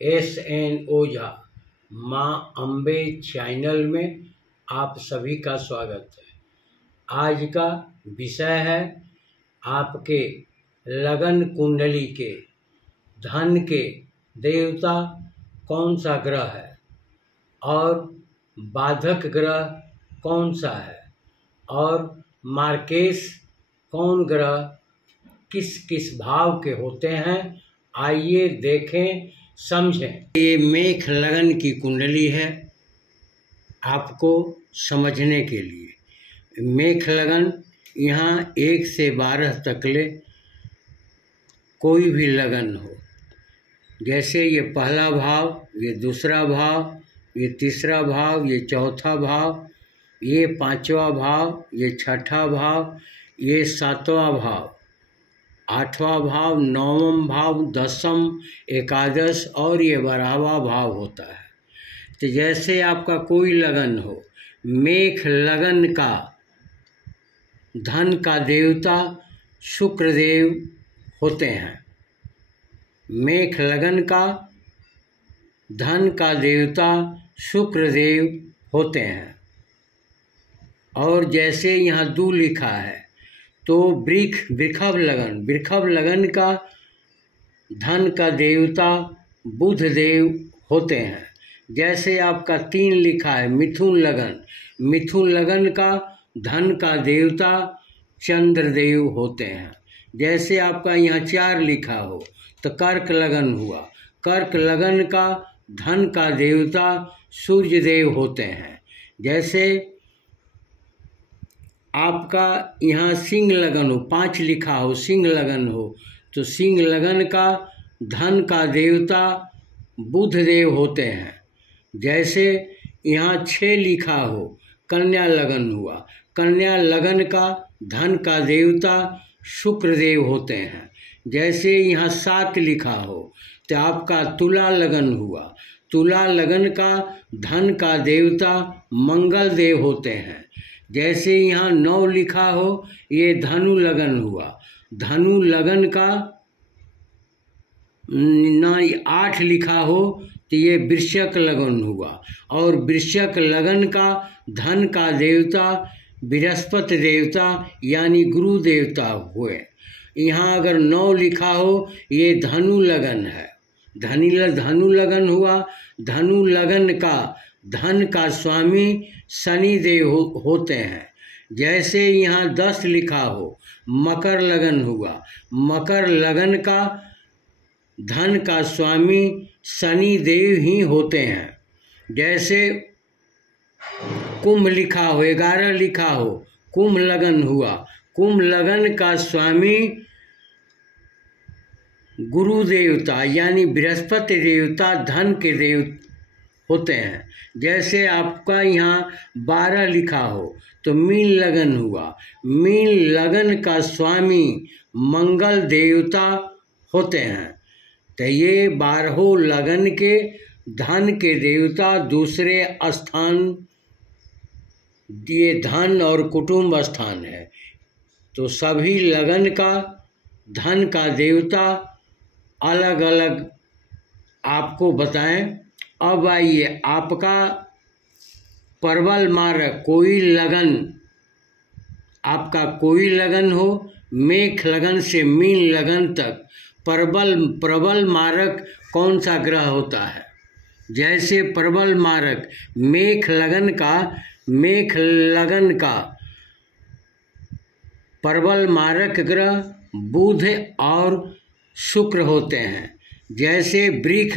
SN ओझा माँ Ambe channel में आप सभी का स्वागत है। आज का विषय है आपके लगन कुंडली के धन के देवता कौन सा ग्रह है और बाधक ग्रह कौन सा है और मार्केश कौन ग्रह किस किस भाव के होते हैं। आइए देखें समझें। ये मेष लगन की कुंडली है आपको समझने के लिए। मेष लगन यहाँ 1 से 12 तक ले कोई भी लगन हो, जैसे ये पहला भाव, ये दूसरा भाव, ये तीसरा भाव, ये चौथा भाव, ये 5वां भाव, ये 6ठा भाव, ये 7वां भाव, 8वां भाव, 9वां भाव, 10वां, एकादश और ये 12वां भाव होता है। तो जैसे आपका कोई लगन हो, मेष लगन का धन का देवता शुक्रदेव होते हैं। मेष लगन का धन का देवता शुक्रदेव होते हैं। और जैसे यहाँ 2 लिखा है तो वृषभ लगन का धन का देवता बुध देव होते हैं। जैसे आपका 3 लिखा है मिथुन लगन का धन का देवता चंद्रदेव होते हैं। जैसे आपका यहाँ 4 लिखा हो तो कर्क लगन हुआ, कर्क लगन का धन का देवता सूर्यदेव होते हैं। जैसे आपका यहाँ सिंह लगन हो, 5 लिखा हो, सिंह लगन हो तो सिंह लगन का धन का देवता बुध देव होते हैं। जैसे यहाँ 6 लिखा हो, कन्या लगन हुआ, कन्या लगन का धन का देवता शुक्रदेव होते हैं। जैसे यहाँ 7 लिखा हो तो आपका तुला लगन हुआ, तुला लगन का धन का देवता मंगल देव होते हैं। जैसे यहाँ 9 लिखा हो, ये धनु लगन हुआ, धनु लगन का 8 लिखा हो तो ये वृश्चिक लगन हुआ और वृश्चिक लगन का धन का देवता बृहस्पति देवता यानी गुरु देवता हुए। यहाँ अगर 9 लिखा हो, ये धनु लगन है, धनु लगन हुआ, धनु लगन का धन का स्वामी शनि देव होते हैं। जैसे यहाँ 10 लिखा हो, मकर लगन हुआ, मकर लगन का धन का स्वामी शनि देव ही होते हैं। जैसे कुंभ लिखा हो, 11 लिखा हो, कुंभ लगन हुआ, कुंभ लगन का स्वामी गुरु देवता यानी बृहस्पति देवता धन के देव होते हैं। जैसे आपका यहाँ 12 लिखा हो तो मीन लगन हुआ, मीन लगन का स्वामी मंगल देवता होते हैं। तो ये 12 लगन के धन के देवता दूसरे स्थान, ये धन और कुटुंब स्थान है। तो सभी लगन का धन का देवता अलग अलग आपको बताएं। अब आइए आपका प्रबल मारक कोई लगन, आपका कोई लगन हो, मेष लगन से मीन लगन तक प्रबल मारक कौन सा ग्रह होता है। जैसे प्रबल मारक मेष लगन का प्रबल मारक ग्रह बुध और शुक्र होते हैं। जैसे वृष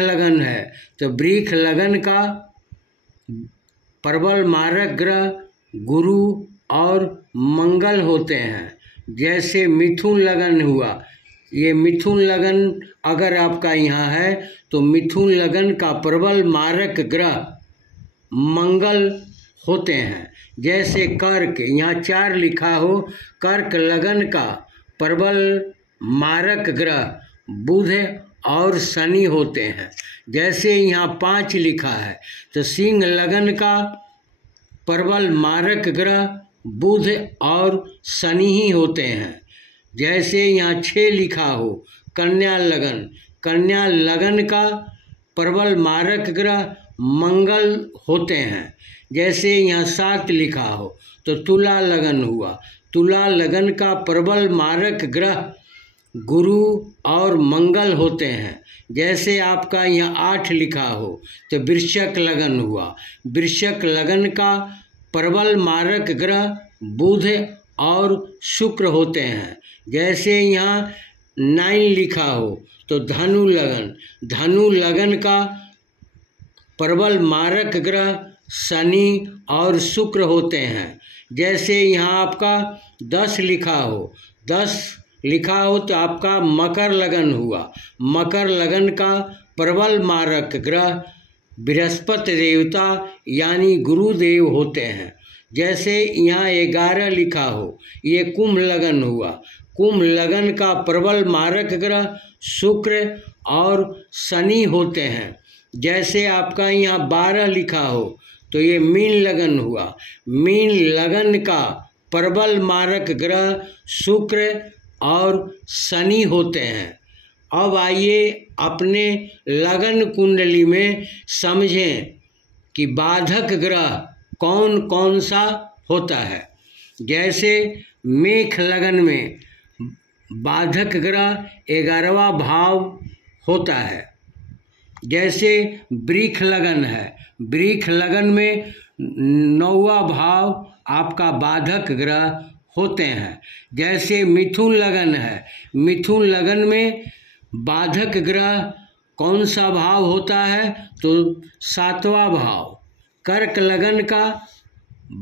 लगन है तो वृष लगन का प्रबल मारक ग्रह गुरु और मंगल होते हैं। जैसे मिथुन लगन हुआ, ये मिथुन लगन अगर आपका यहाँ है तो मिथुन लगन का प्रबल मारक ग्रह मंगल होते हैं। जैसे कर्क, यहाँ 4 लिखा हो, कर्क लगन का प्रबल मारक ग्रह बुध और शनि होते हैं। जैसे यहाँ 5 लिखा है तो सिंह लगन का प्रबल मारक ग्रह बुध और शनि ही होते हैं। जैसे यहाँ 6 लिखा हो, कन्या लगन, कन्या लगन का प्रबल मारक ग्रह मंगल होते हैं। जैसे यहाँ 7 लिखा हो तो तुला लगन हुआ। तुला लगन का प्रबल मारक ग्रह गुरु और मंगल होते हैं। जैसे आपका यहाँ 8 लिखा हो तो वृश्चिक लगन हुआ। वृश्चिक लगन का प्रबल मारक ग्रह बुध और शुक्र होते हैं। जैसे यहाँ 9 लिखा हो तो धनु लगन। धनु लगन का प्रबल मारक ग्रह शनि और शुक्र होते हैं। जैसे यहाँ आपका 10 लिखा हो, 10 लिखा हो तो आपका मकर लगन हुआ। मकर लगन का प्रबल मारक ग्रह बृहस्पति देवता यानी गुरुदेव होते हैं। जैसे यहाँ 11 लिखा हो, ये कुंभ लगन हुआ। कुंभ लगन का प्रबल मारक ग्रह शुक्र और शनि होते हैं। जैसे आपका यहाँ 12 लिखा हो तो ये मीन लगन हुआ। मीन लगन का प्रबल मारक ग्रह शुक्र और शनि होते हैं। अब आइए अपने लगन कुंडली में समझें कि बाधक ग्रह कौन कौन सा होता है। जैसे मेष लगन में बाधक ग्रह 11वां भाव होता है। जैसे वृक्ष लगन है, वृक्ष लगन में 9वां भाव आपका बाधक ग्रह होते हैं। जैसे मिथुन लगन है, मिथुन लगन में बाधक ग्रह कौन सा भाव होता है तो 7वां भाव। कर्क लगन का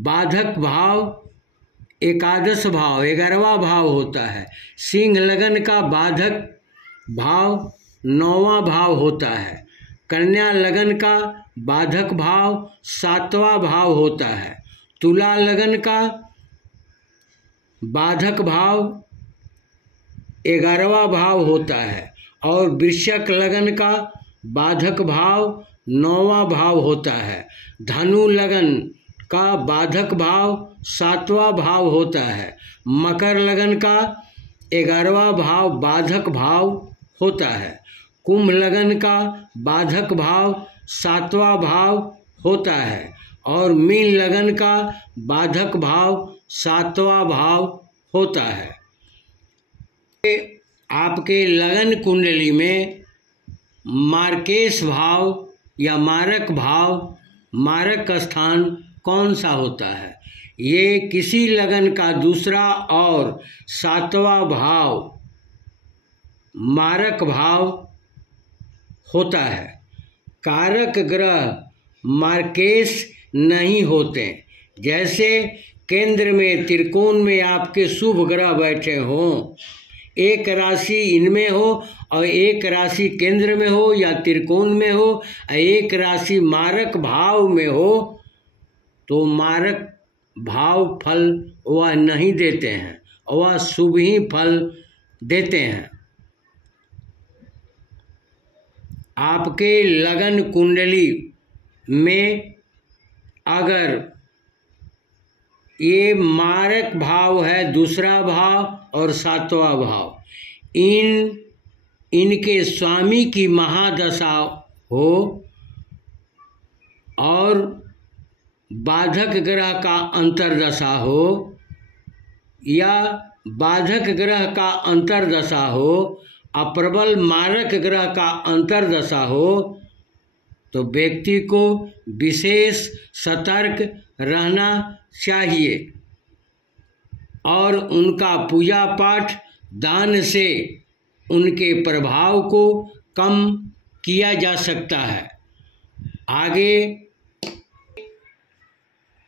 बाधक भाव एकादश भाव 11वां भाव होता है। सिंह लगन का बाधक भाव 9वां भाव होता है। कन्या लगन का बाधक भाव 7वां भाव होता है। तुला लगन का बाधक भाव 11वां भाव होता है और वृश्चिक लगन का बाधक भाव 9वां भाव होता है। धनु लगन का बाधक भाव 7वां भाव होता है। मकर लगन का 11वां भाव बाधक भाव होता है। कुंभ लगन का बाधक भाव 7वां भाव होता है और मीन लगन का बाधक भाव 7वां भाव होता है। आपके लगन कुंडली में मार्केश भाव या मारक भाव, मारक स्थान कौन सा होता है? ये किसी लगन का दूसरा और 7वां भाव मारक भाव होता है। कारक ग्रह मार्केश नहीं होते। जैसे केंद्र में त्रिकोण में आपके शुभ ग्रह बैठे हों, एक राशि इनमें हो और एक राशि केंद्र में हो या त्रिकोण में हो, एक राशि मारक भाव में हो तो मारक भाव फल वह नहीं देते हैं, वह शुभ ही फल देते हैं। आपके लगन कुंडली में अगर ये मारक भाव है, दूसरा भाव और 7वां भाव, इनके स्वामी की महादशा हो और बाधक ग्रह का अंतर्दशा हो या बाधक ग्रह का अंतर्दशा हो, अप्रबल मारक ग्रह का अंतर्दशा हो, तो व्यक्ति को विशेष सतर्क रहना चाहिए और उनका पूजा पाठ दान से उनके प्रभाव को कम किया जा सकता है। आगे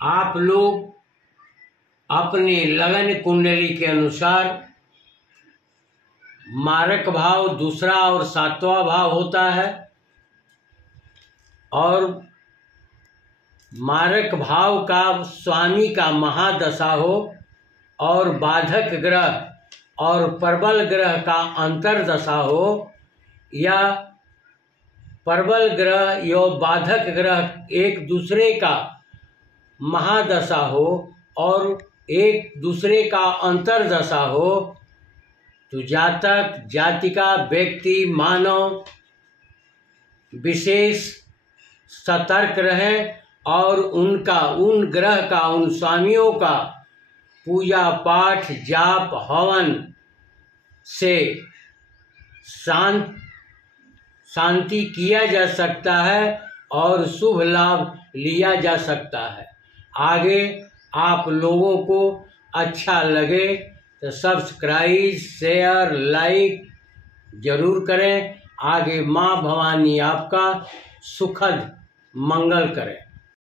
आप लोग अपने लगन कुंडली के अनुसार मारक भाव दूसरा और 7वां भाव होता है और मारक भाव का स्वामी का महादशा हो और बाधक ग्रह और प्रबल ग्रह का अंतर्दशा हो या प्रबल ग्रह या बाधक ग्रह एक दूसरे का महादशा हो और एक दूसरे का अंतर्दशा हो, तो जातक जातिका व्यक्ति मानव विशेष सतर्क रहें और उन ग्रह का, उन स्वामियों का पूजा पाठ जाप हवन से शांति किया जा सकता है और शुभ लाभ लिया जा सकता है। आगे आप लोगों को अच्छा लगे तो सब्सक्राइब शेयर लाइक जरूर करें। आगे माँ भवानी आपका सुखद मंगल करें।